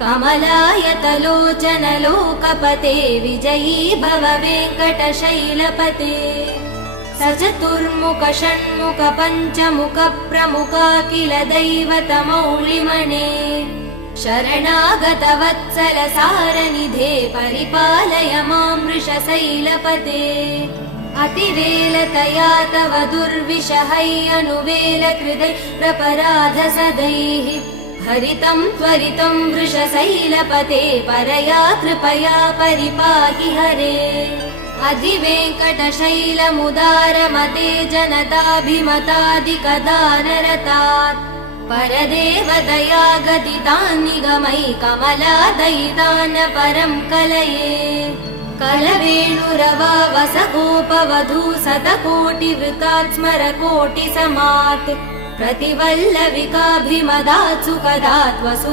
कमलायतलोचन लोकपते विजयी भव वेङ्कटशैलपते सचतुर्मुख षण्मुख पञ्चमुख प्रमुखाखिल दैवतमौलिमणे शरणागत वत्सल सारनिधे परिपालय मां वृषशैलपते अतिवेलतया तव दुर्विषहै अनुवेल कृदै प्रपराध सदैः हरितं त्वरितं वृषशैलपते परया कृपया परिपाहि हरे अधिवेङ्कटशैलमुदारमते जनताभिमतादिकदानरतात् परदेवदया गदितान् निगमै कमलादयितान् परं कलये कलवेणुरवा वसगोपवधू शतकोटिवृतात् स्मरकोटिसमात् प्रतिवल्लविकाभिमदात् सुखदात् वसु